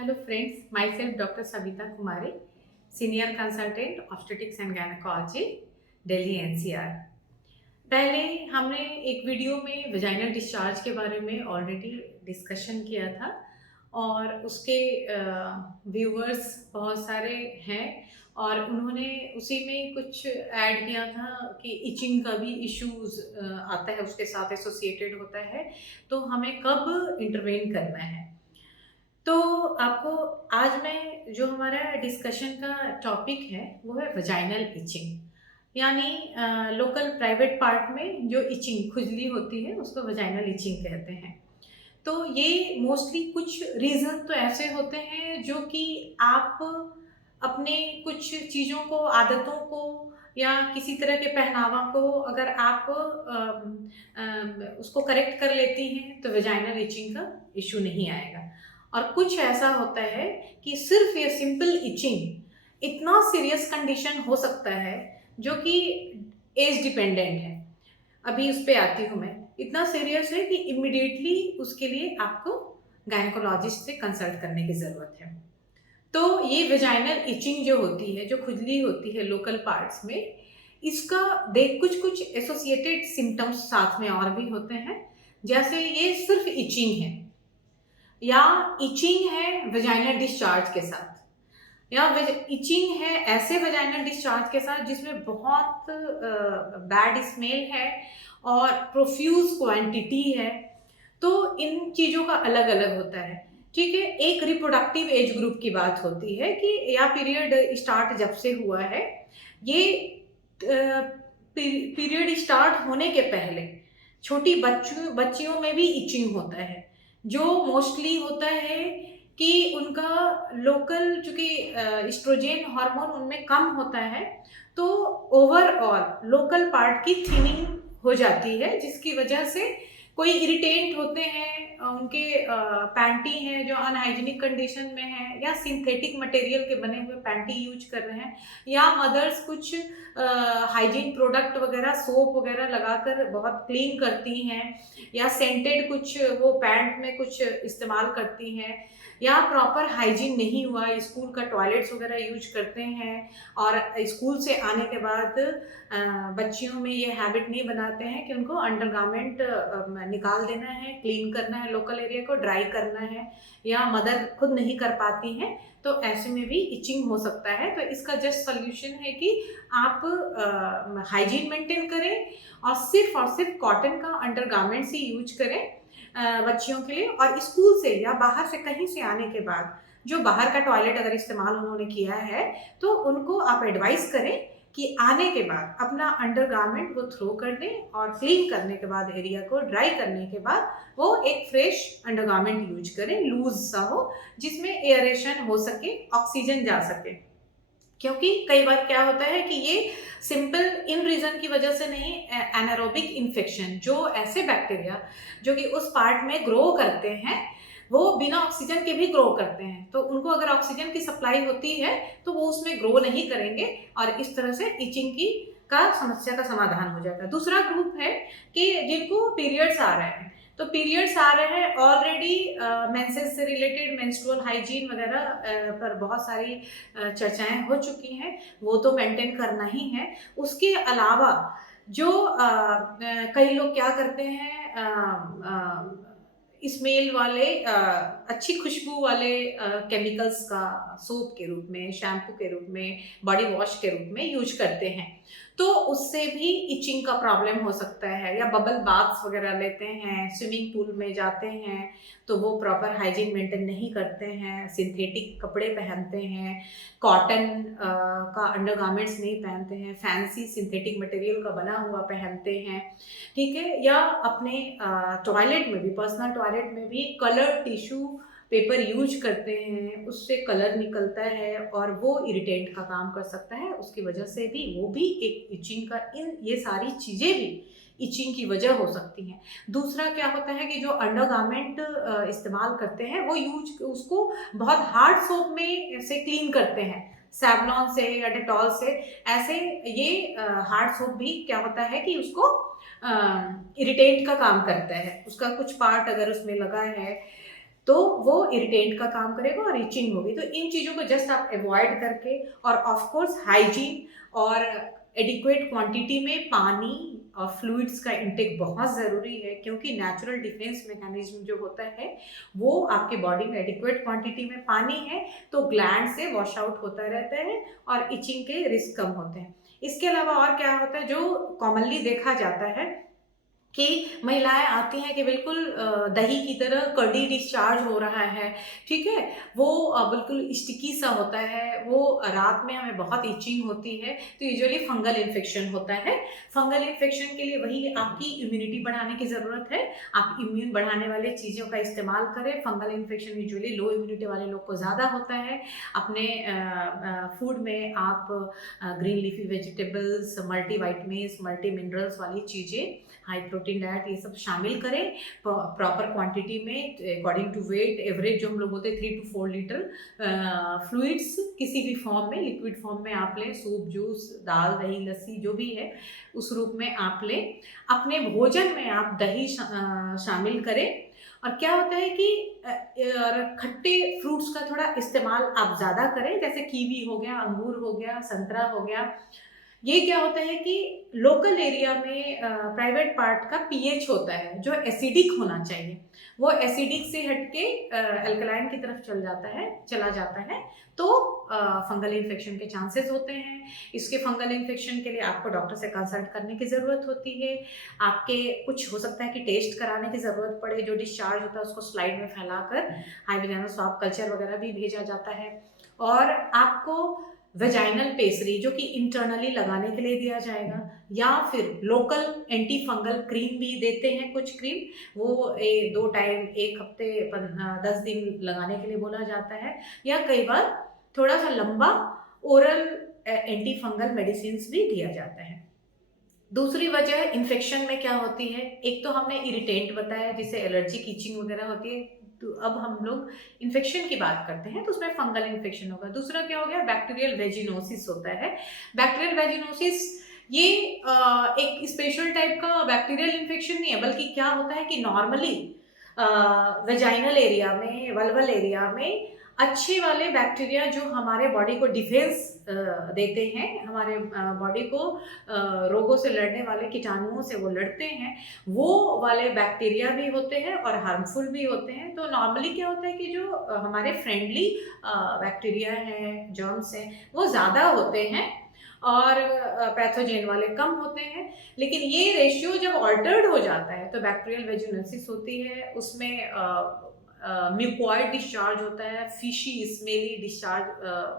Hello friends, myself Dr. Savita Kumari, Senior Consultant Obstetrics and Gynecology, Delhi NCR। पहले हमने एक video में vaginal discharge के बारे में ऑलरेडी डिस्कशन किया था और उसके व्यूअर्स बहुत सारे हैं और उन्होंने उसी में कुछ ऐड किया था कि इचिंग का भी इश्यूज आता है, उसके साथ एसोसिएटेड होता है, तो हमें कब इंटरवेन करना है। तो आपको आज मैं जो हमारा डिस्कशन का टॉपिक है वो है वजाइनल इचिंग, यानी लोकल प्राइवेट पार्ट में जो इचिंग खुजली होती है उसको वजाइनल इचिंग कहते हैं। तो ये मोस्टली कुछ रीज़न तो ऐसे होते हैं जो कि आप अपने कुछ चीज़ों को, आदतों को या किसी तरह के पहनावा को अगर आप उसको करेक्ट कर लेती हैं तो वेजाइनल इचिंग का इशू नहीं आएगा। और कुछ ऐसा होता है कि सिर्फ ये सिंपल इचिंग इतना सीरियस कंडीशन हो सकता है जो कि एज डिपेंडेंट है। अभी उस पे आती हूँ मैं। इतना सीरियस है कि इमिडिएटली उसके लिए आपको गायनेकोलॉजिस्ट से कंसल्ट करने की ज़रूरत है। तो ये वेजाइनल इचिंग जो होती है, जो खुजली होती है लोकल पार्ट्स में, इसका देख कुछ-कुछ एसोसिएटेड सिम्पटम्स साथ में और भी होते हैं। जैसे ये सिर्फ इचिंग है या इचिंग है वेजाइनल डिस्चार्ज के साथ, या इचिंग है ऐसे वेजाइनल डिस्चार्ज के साथ जिसमें बहुत बैड स्मेल है और प्रोफ्यूज क्वांटिटी है। तो इन चीज़ों का अलग अलग होता है। ठीक है, एक रिप्रोडक्टिव एज ग्रुप की बात होती है कि या पीरियड स्टार्ट जब से हुआ है, ये पीरियड स्टार्ट होने के पहले छोटी बच्चियों में भी इचिंग होता है, जो मोस्टली होता है कि उनका लोकल, चूंकि एस्ट्रोजन हार्मोन उनमें कम होता है, तो ओवरऑल लोकल पार्ट की थिनिंग हो जाती है, जिसकी वजह से कोई इरिटेंट होते हैं, उनके पैंटी हैं जो अनहाइजीनिक कंडीशन में है या सिंथेटिक मटेरियल के बने हुए पैंटी यूज कर रहे हैं, या मदर्स कुछ हाइजीन प्रोडक्ट वगैरह, सोप वगैरह लगाकर बहुत क्लीन करती हैं, या सेंटेड कुछ वो पैंट में कुछ इस्तेमाल करती हैं, या प्रॉपर हाइजीन नहीं हुआ, स्कूल का टॉयलेट्स वगैरह यूज करते हैं और स्कूल से आने के बाद बच्चियों में ये हैबिट नहीं बनाते हैं कि उनको अंडरगारमेंट निकाल देना है, क्लीन करना है, लोकल एरिया को ड्राई करना है, या मदर खुद नहीं कर पाती हैं, तो ऐसे में भी इचिंग हो सकता है। तो इसका जस्ट सोल्यूशन है कि आप हाइजीन मेंटेन करें और सिर्फ कॉटन का अंडरगारमेंट्स ही यूज करें बच्चियों के लिए। और स्कूल से या बाहर से कहीं से आने के बाद जो बाहर का टॉयलेट अगर इस्तेमाल उन्होंने किया है, तो उनको आप एडवाइस करें कि आने के बाद अपना अंडरगारमेंट वो थ्रो कर दें और क्लीन करने के बाद, एरिया को ड्राई करने के बाद, वो एक फ्रेश अंडरगारमेंट यूज करें, लूज सा हो, जिसमें एयरेशन हो सके, ऑक्सीजन जा सके। क्योंकि कई बार क्या होता है कि ये सिंपल इन रीजन की वजह से नहीं, एनारोबिक इन्फेक्शन, जो ऐसे बैक्टीरिया जो कि उस पार्ट में ग्रो करते हैं, वो बिना ऑक्सीजन के भी ग्रो करते हैं, तो उनको अगर ऑक्सीजन की सप्लाई होती है तो वो उसमें ग्रो नहीं करेंगे और इस तरह से इचिंग की का समस्या का समाधान हो जाएगा। दूसरा ग्रुप है कि जिनको पीरियड्स आ रहे हैं, तो पीरियड्स आ रहे हैं ऑलरेडी, मेंसेस से रिलेटेड मेंस्ट्रुअल हाइजीन वगैरह पर बहुत सारी चर्चाएं हो चुकी हैं, वो तो मेंटेन करना ही है। उसके अलावा जो कई लोग क्या करते हैं, स्मेल वाले, अच्छी खुशबू वाले केमिकल्स का सोप के रूप में, शैम्पू के रूप में, बॉडी वॉश के रूप में यूज करते हैं, तो उससे भी इचिंग का प्रॉब्लम हो सकता है। या बबल बाथ्स वगैरह लेते हैं, स्विमिंग पूल में जाते हैं, तो वो प्रॉपर हाइजीन मेंटेन नहीं करते हैं, सिंथेटिक कपड़े पहनते हैं, कॉटन का अंडरगारमेंट्स नहीं पहनते हैं, फैंसी सिंथेटिक मटेरियल का बना हुआ पहनते हैं, ठीक है। या अपने टॉयलेट में भी, पर्सनल टॉयलेट में भी कलर टिश्यू पेपर यूज करते हैं, उससे कलर निकलता है और वो इरिटेंट का काम कर सकता है, उसकी वजह से भी वो भी एक इचिंग का, इन ये सारी चीज़ें भी इचिंग की वजह हो सकती हैं। दूसरा क्या होता है कि जो अंडरगारमेंट इस्तेमाल करते हैं वो उसको बहुत हार्ड सोप में से क्लीन करते हैं, सैवलॉन से या डेटॉल से। ऐसे ये हार्ड सोप भी क्या होता है कि उसको इरिटेट का काम करता है, उसका कुछ पार्ट अगर उसमें लगा है तो वो इरिटेंट का काम करेगा और इचिंग होगी। तो इन चीज़ों को जस्ट आप अवॉइड करके, और ऑफ कोर्स हाइजीन और एडिक्वेट क्वांटिटी में पानी और फ्लूइड्स का इंटेक बहुत ज़रूरी है, क्योंकि नेचुरल डिफेंस मैकेनिज्म जो होता है वो आपके बॉडी में एडिक्वेट क्वांटिटी में पानी है तो ग्लैंड से वॉश आउट होता रहता है और इचिंग के रिस्क कम होते हैं। इसके अलावा और क्या होता है जो कॉमनली देखा जाता है कि महिलाएं आती हैं कि बिल्कुल दही की तरह कर्डी डिस्चार्ज हो रहा है, ठीक है, वो बिल्कुल स्टिकी सा होता है, वो रात में हमें बहुत इचिंग होती है, तो यूजुअली फंगल इन्फेक्शन होता है। फंगल इन्फेक्शन के लिए वही आपकी इम्यूनिटी बढ़ाने की ज़रूरत है, आप इम्यून बढ़ाने वाले चीज़ों का इस्तेमाल करें। फंगल इन्फेक्शन यूजुअली लो इम्यूनिटी वाले लोग को ज़्यादा होता है। अपने फूड में आप green leafy vegetables, multi vitamins, multi minerals वाली चीज़ें, हाई प्रोटीन डाइट, ये सब शामिल करें प्रॉपर क्वांटिटी में, अकॉर्डिंग टू वेट। एवरेज जो हम लोग बोलते हैं 3 to 4 लीटर फ्लूइड्स किसी भी फॉर्म में, लिक्विड फॉर्म में आप लें, सूप, जूस, दाल, दही, लस्सी जो भी है उस रूप में आप लें। अपने भोजन में आप दही शामिल करें। और क्या होता है कि खट्टे फ्रूट्स का थोड़ा इस्तेमाल आप ज़्यादा करें, जैसे कीवी हो गया, अंगूर हो गया, संतरा हो गया। ये क्या होता है कि लोकल एरिया में प्राइवेट पार्ट का पीएच होता है जो एसिडिक होना चाहिए, वो एसिडिक से हटके अल्कलाइन की तरफ चला जाता है, तो फंगल इन्फेक्शन के चांसेस होते हैं। इसके फंगल इन्फेक्शन के लिए आपको डॉक्टर से कंसल्ट करने की ज़रूरत होती है। आपके कुछ हो सकता है कि टेस्ट कराने की ज़रूरत पड़े, जो डिस्चार्ज होता है उसको स्लाइड में फैलाकर हाइड्रोजन स्वाब कल्चर वगैरह भी भेजा जाता है। और आपको वेजाइनल पेसरी जो कि इंटरनली लगाने के लिए दिया जाएगा, या फिर लोकल एंटी फंगल क्रीम भी देते हैं कुछ क्रीम, वो 2 टाइम 1 हफ्ते 10 दिन लगाने के लिए बोला जाता है, या कई बार थोड़ा सा लंबा ओरल एंटी फंगल मेडिसिन भी दिया जाता है। दूसरी वजह इन्फेक्शन में क्या होती है, एक तो हमने इरिटेंट बताया जिससे एलर्जी, कीचिंग वगैरह होती है। तो अब हम लोग इन्फेक्शन की बात करते हैं, तो उसमें फंगल इन्फेक्शन होगा। दूसरा क्या हो गया, बैक्टीरियल वेजिनोसिस होता है। बैक्टीरियल वेजिनोसिस ये एक स्पेशल टाइप का बैक्टीरियल इन्फेक्शन नहीं है, बल्कि क्या होता है कि नॉर्मली वेजाइनल एरिया में, वल्वल एरिया में अच्छे वाले बैक्टीरिया जो हमारे बॉडी को डिफेंस देते हैं, हमारे बॉडी को रोगों से लड़ने वाले कीटाणुओं से वो लड़ते हैं, वो वाले बैक्टीरिया भी होते हैं और हार्मफुल भी होते हैं। तो नॉर्मली क्या होता है कि जो हमारे फ्रेंडली बैक्टीरिया हैं, जर्म्स हैं, वो ज़्यादा होते हैं और पैथोजेन वाले कम होते हैं। लेकिन ये रेशियो जब ऑल्टर्ड हो जाता है तो बैक्टीरियल वेजिनोसिस होती है, उसमें म्यूकॉइड डिस्चार्ज होता है, फिशी स्मेली डिस्चार्ज,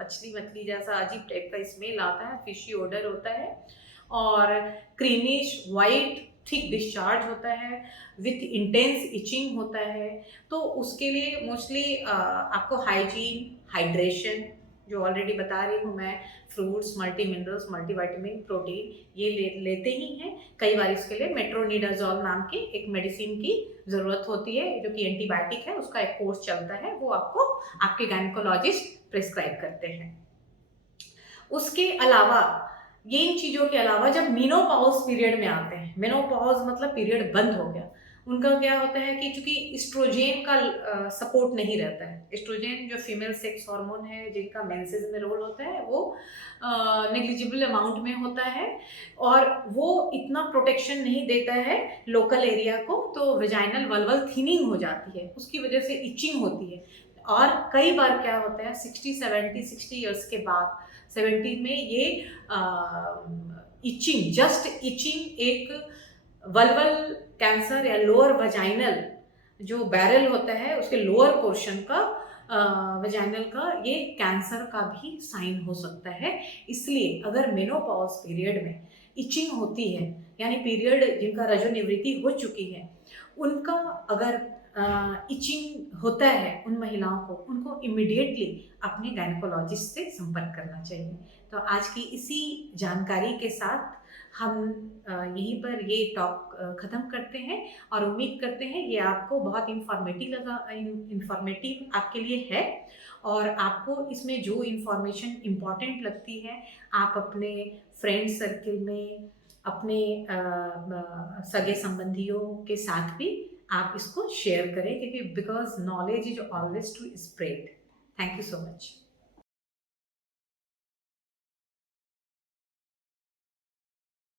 मछली जैसा अजीब टाइप का स्मेल आता है, फिशी ओडर होता है, और क्रीमिश वाइट थिक डिस्चार्ज होता है विथ इंटेंस इचिंग होता है। तो उसके लिए मोस्टली आपको हाइजीन, हाइड्रेशन जो ऑलरेडी बता रही हूँ मैं, fruits, multi minerals, multivitamin, protein, ये लेते ही हैं। कई बार इसके लिए मेट्रोनिडाजोल नाम के एक मेडिसिन की ज़रूरत होती है जो कि एंटीबायोटिक है, उसका एक कोर्स चलता है, वो आपको आपके गायनेकोलॉजिस्ट प्रिस्क्राइब करते हैं। उसके अलावा, ये इन चीज़ों के अलावा जब मेनोपॉज पीरियड में आते हैं, मेनोपॉज मतलब पीरियड बंद हो गया, उनका क्या होता है कि चूंकि एस्ट्रोजन का सपोर्ट नहीं रहता है, एस्ट्रोजन जो फीमेल सेक्स हार्मोन है जिनका मेंसेस में रोल होता है, वो नेग्लिजिबल अमाउंट में होता है और वो इतना प्रोटेक्शन नहीं देता है लोकल एरिया को, तो वेजाइनल वल्वल थिनिंग हो जाती है, उसकी वजह से इचिंग होती है। और कई बार क्या होता है 60 ईयर्स के बाद, 70 में ये इचिंग, जस्ट इचिंग, एक वल्वल कैंसर या लोअर वजाइनल जो बैरल होता है उसके लोअर पोर्शन का, वजाइनल का, ये कैंसर का भी साइन हो सकता है। इसलिए अगर मेनोपॉज पीरियड में इचिंग होती है, यानी पीरियड जिनका रजोनिवृत्ति हो चुकी है, उनका अगर इचिंग होता है उन महिलाओं को, उनको इमिडिएटली अपने गायनेकोलॉजिस्ट से संपर्क करना चाहिए। तो आज की इसी जानकारी के साथ हम यहीं पर ये टॉक ख़त्म करते हैं और उम्मीद करते हैं ये आपको बहुत इन्फॉर्मेटिव आपके लिए है, और आपको इसमें जो इन्फॉर्मेशन इम्पॉर्टेंट लगती है आप अपने फ्रेंड सर्किल में, अपने सगे संबंधियों के साथ भी आप इसको शेयर करें, क्योंकि because knowledge is always to spread. Thank you so much.